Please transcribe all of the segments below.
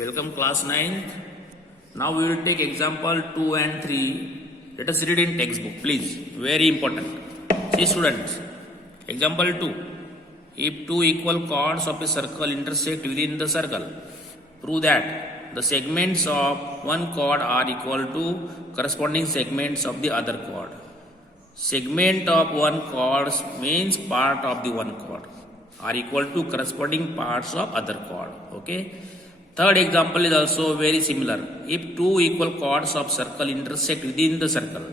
Welcome class 9th. Now we will take example 2 and 3. Let us read in textbook please. Very important. See students. Example 2. If two equal chords of a circle intersect within the circle, prove that the segments of one chord are equal to corresponding segments of the other chord. Segment of one chord means part of the one chord are equal to corresponding parts of other chord. Okay. Third example is also very similar. If two equal chords of circle intersect within the circle,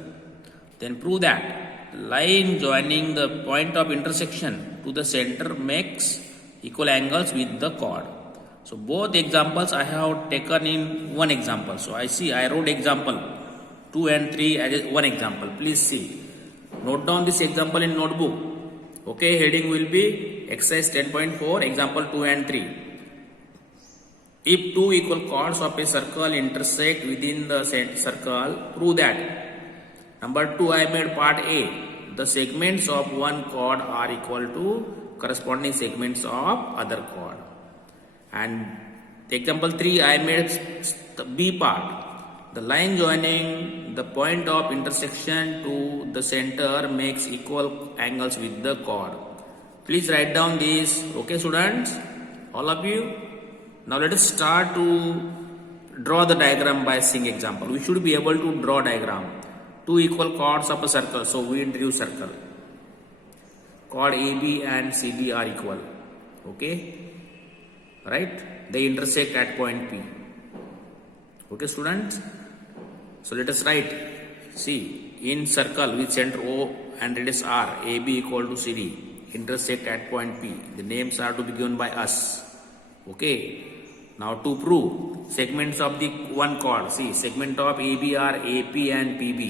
then prove that the line joining the point of intersection to the center makes equal angles with the chord. So both examples I have taken in one example. So I wrote example 2 and 3 as one example. Please see. Note down this example in notebook. Okay, heading will be exercise 10.4, example 2 and 3. If two equal chords of a circle intersect within the circle, prove that. Number 2, I made part A. The segments of one chord are equal to corresponding segments of other chord. And example 3, I made the B part. The line joining the point of intersection to the center makes equal angles with the chord. Please write down this. Okay, students? All of you? Now let us start to draw the diagram by seeing example. We should be able to draw diagram. Two equal chords of a circle. So we drew circle. Chord AB and CB are equal. Okay. Right. They intersect at point P. Okay, students. So let us write. See, in circle with center O and radius R, AB equal to CD, intersect at point P. The names are to be given by us. Okay. Now to prove segments of the one chord, see segment of AB are AP and PB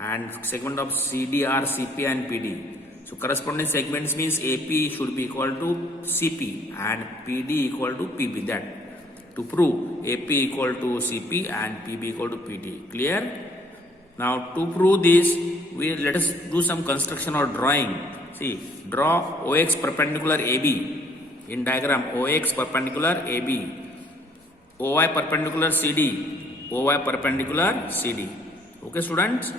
and segment of CD are CP and PD. So corresponding segments means AP should be equal to CP and PD equal to PB. That to prove AP equal to CP and PB equal to PD. Clear? Now to prove this, let us do some construction or drawing. See, draw OX perpendicular AB. In diagram, OX perpendicular AB, OY perpendicular CD, OY perpendicular CD. Okay, students?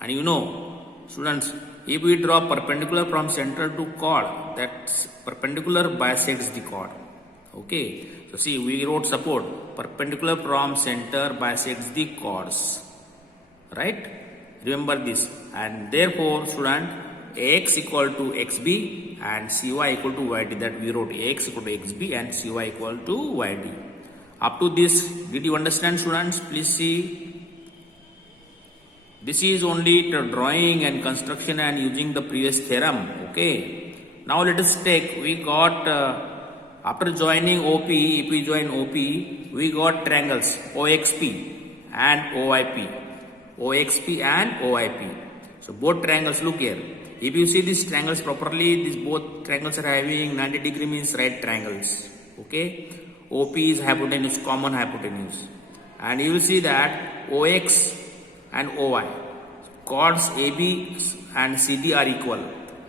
And you know, students, if we draw perpendicular from center to chord, that perpendicular bisects the chord. Okay, so see, we wrote support, perpendicular from center bisects the chords. Right? Remember this. And therefore, student, AX equal to XB and CY equal to YD. That we wrote AX equal to XB and CY equal to YD. Up to this, did you understand, students? Please see. This is only the drawing and construction and using the previous theorem. Okay. Now let us take, we got, after joining OP, if we join OP, we got triangles OXP and OYP. OXP and OYP. So both triangles, look here. If you see these triangles properly, these both triangles are having 90 degree means right triangles. Okay. OP is hypotenuse, common hypotenuse. And you will see that OX and OY, chords AB and CD are equal.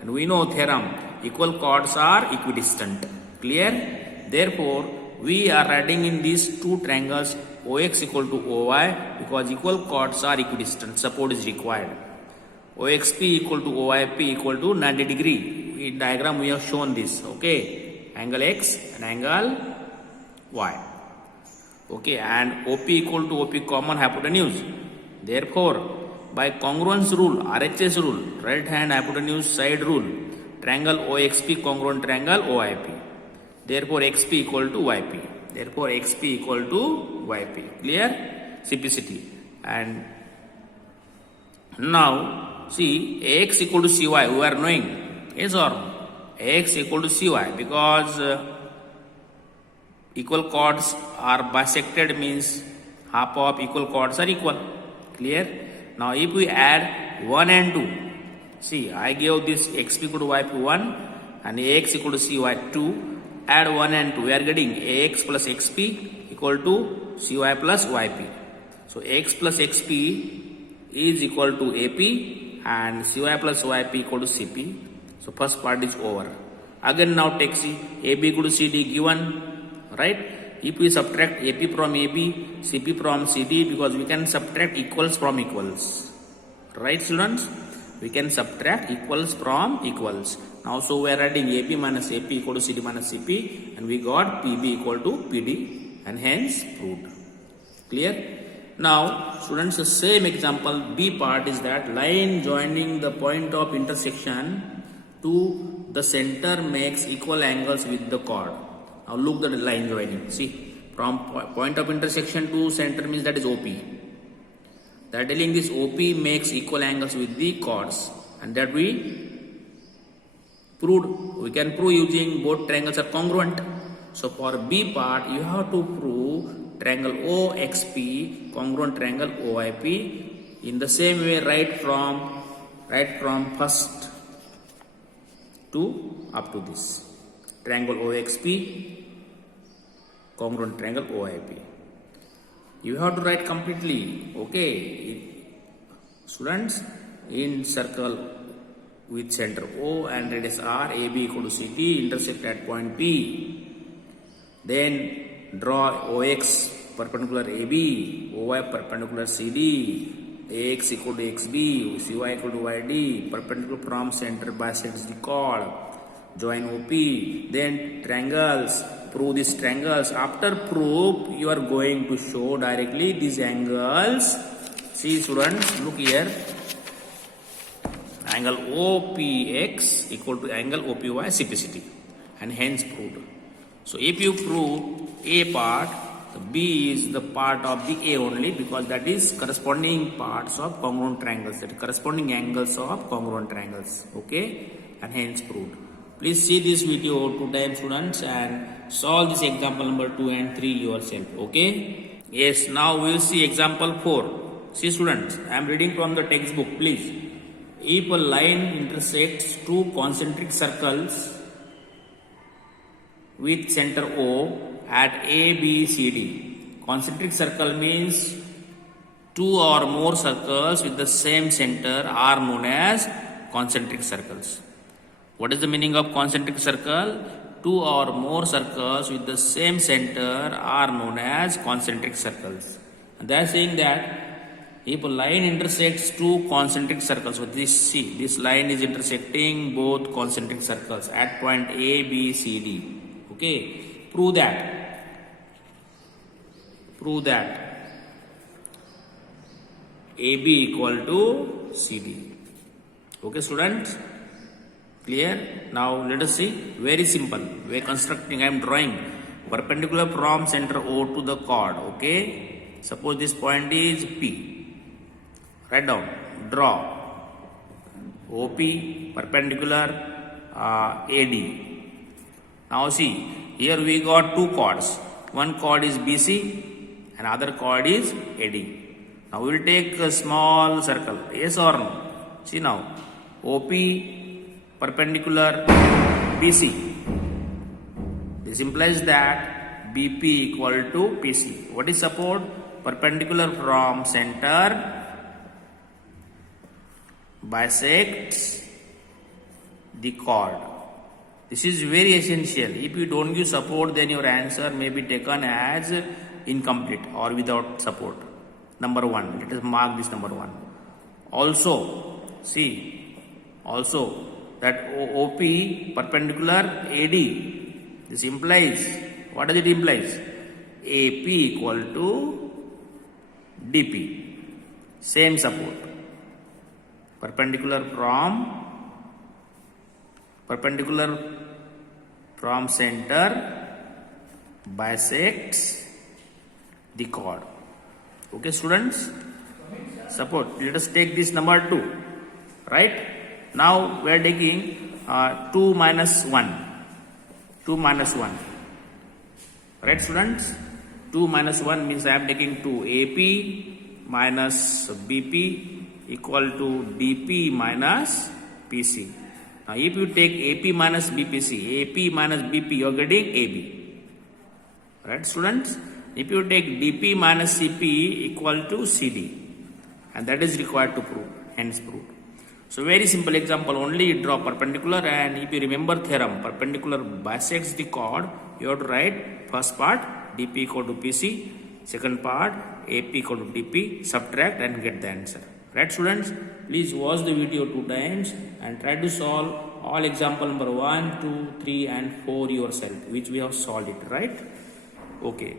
And we know theorem, equal chords are equidistant. Clear? Therefore, we are writing in these two triangles OX equal to OY because equal chords are equidistant. Support is required. OXP equal to OYP equal to 90 degree. In diagram we have shown this. Okay. Angle X and angle Y. Okay. And OP equal to OP common hypotenuse. Therefore, by congruence rule, RHS rule, right hand hypotenuse side rule, triangle OXP congruent triangle OIP. Therefore, XP equal to YP. Therefore, XP equal to YP. Clear? Simplicity. And now, see, AX equal to CY, we are knowing, yes or no? AX equal to CY because equal chords are bisected means half of equal chords are equal. Clear? Now, if we add 1 and 2, see, I gave this XP equal to YP 1 and AX equal to CY 2. Add 1 and 2, we are getting AX plus XP equal to CY plus YP. So, AX plus XP is equal to AP and CY plus YP equal to CP. So first part is over. Again now take C, AB equal to CD given, right? If we subtract AP from AB, CP from CD, because we can subtract equals from equals. Right, students? We can subtract equals from equals. Now, so we are writing AP minus AP equal to CD minus CP, and we got PB equal to PD, and hence proved. Clear? Now, students, the same example B part is that line joining the point of intersection to the center makes equal angles with the chord. Now, look at the line joining. See, from point of intersection to center means that is OP. They are telling this OP makes equal angles with the chords, and that we proved. We can prove using both triangles are congruent. So for B part, you have to prove triangle OXP congruent triangle OIP. In the same way, right from first to up to this triangle OXP congruent triangle OIP. You have to write completely. Okay, students, in circle with center O and radius R, AB equal to CD, intersect at point P. Then draw OX perpendicular AB, OY perpendicular CD, AX equal to XB, CY equal to YD, perpendicular from center bisects the chord, join OP, then triangles, prove these triangles. After proof, you are going to show directly these angles. See students, look here. Angle OPX equal to angle OPY CPCT, and hence proved. So if you prove A part, the B is the part of the A only, because that is corresponding parts of congruent triangles, that is corresponding angles of congruent triangles. Okay, and hence proved. Please see this video 2 times, students, and solve this example number 2 and 3 yourself. Okay. Yes, now we will see example 4. See students, I am reading from the textbook, please. If a line intersects two concentric circles with center O at A, B, C, D. Concentric circle means two or more circles with the same center are known as concentric circles. What is the meaning of concentric circle? Two or more circles with the same center are known as concentric circles. And they are saying that if a line intersects two concentric circles, so this line is intersecting both concentric circles at point A, B, C, D. Okay, prove that AB equal to CD. Okay, students, clear? Now let us see. Very simple. We are constructing. I am drawing perpendicular from center O to the chord. Okay, suppose this point is P. Write down. Draw OP perpendicular AD. Now see, here we got two chords. One chord is BC, and other chord is AD. Now we will take a small circle. Yes or no? See now, OP perpendicular BC. This implies that BP equal to PC. What is support? Perpendicular from center bisects the chord. This is very essential. If you don't give support, then your answer may be taken as incomplete or without support. Number 1. Let us mark this number 1. Also, see, also that OP perpendicular AD. This implies, what does it implies? AP equal to DP. Same support. Perpendicular from center bisects the chord. Okay, students? Support. Let us take this number 2. Right? Now we are taking 2 minus 1. 2 minus 1. Right, students? 2 minus 1 means I am taking 2. AP minus BP equal to DP minus PC. Now if you take AP minus BPC, AP minus BP, you are getting AB. Right, students? If you take DP minus CP equal to CD, and that is required to prove, hence proved. So very simple example, only draw perpendicular, and if you remember theorem, perpendicular bisects the chord, you have to write first part dp equal to pc. Second part, ap equal to dp. Subtract and get the answer. Right, students? Please watch the video 2 times and try to solve all example number 1, 2, 3 and 4 yourself, which we have solved it, right? Okay.